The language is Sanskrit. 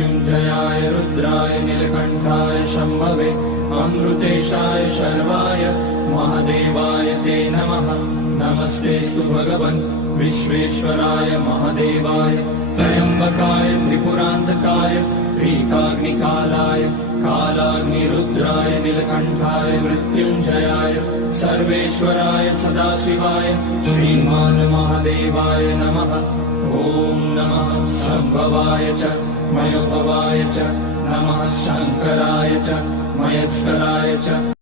मृत्युञ्जयाय रुद्राय नीलकण्ठाय शम्भवे अमृतेशाय शर्वाय महादेवाय ते नमः। नमस्तेस्तु भगवन् विश्वेश्वराय महादेवाय त्र्यम्बकाय त्रिपुरान्तकाय त्रिकाग्निकालाय कालाग्निरुद्राय नीलकण्ठाय मृत्युञ्जयाय सर्वेश्वराय सदाशिवाय श्रीमान् महादेवाय नमः। ॐ नमः शम्भवाय च मयोभवाय च नमः शङ्कराय च मयस्कराय च।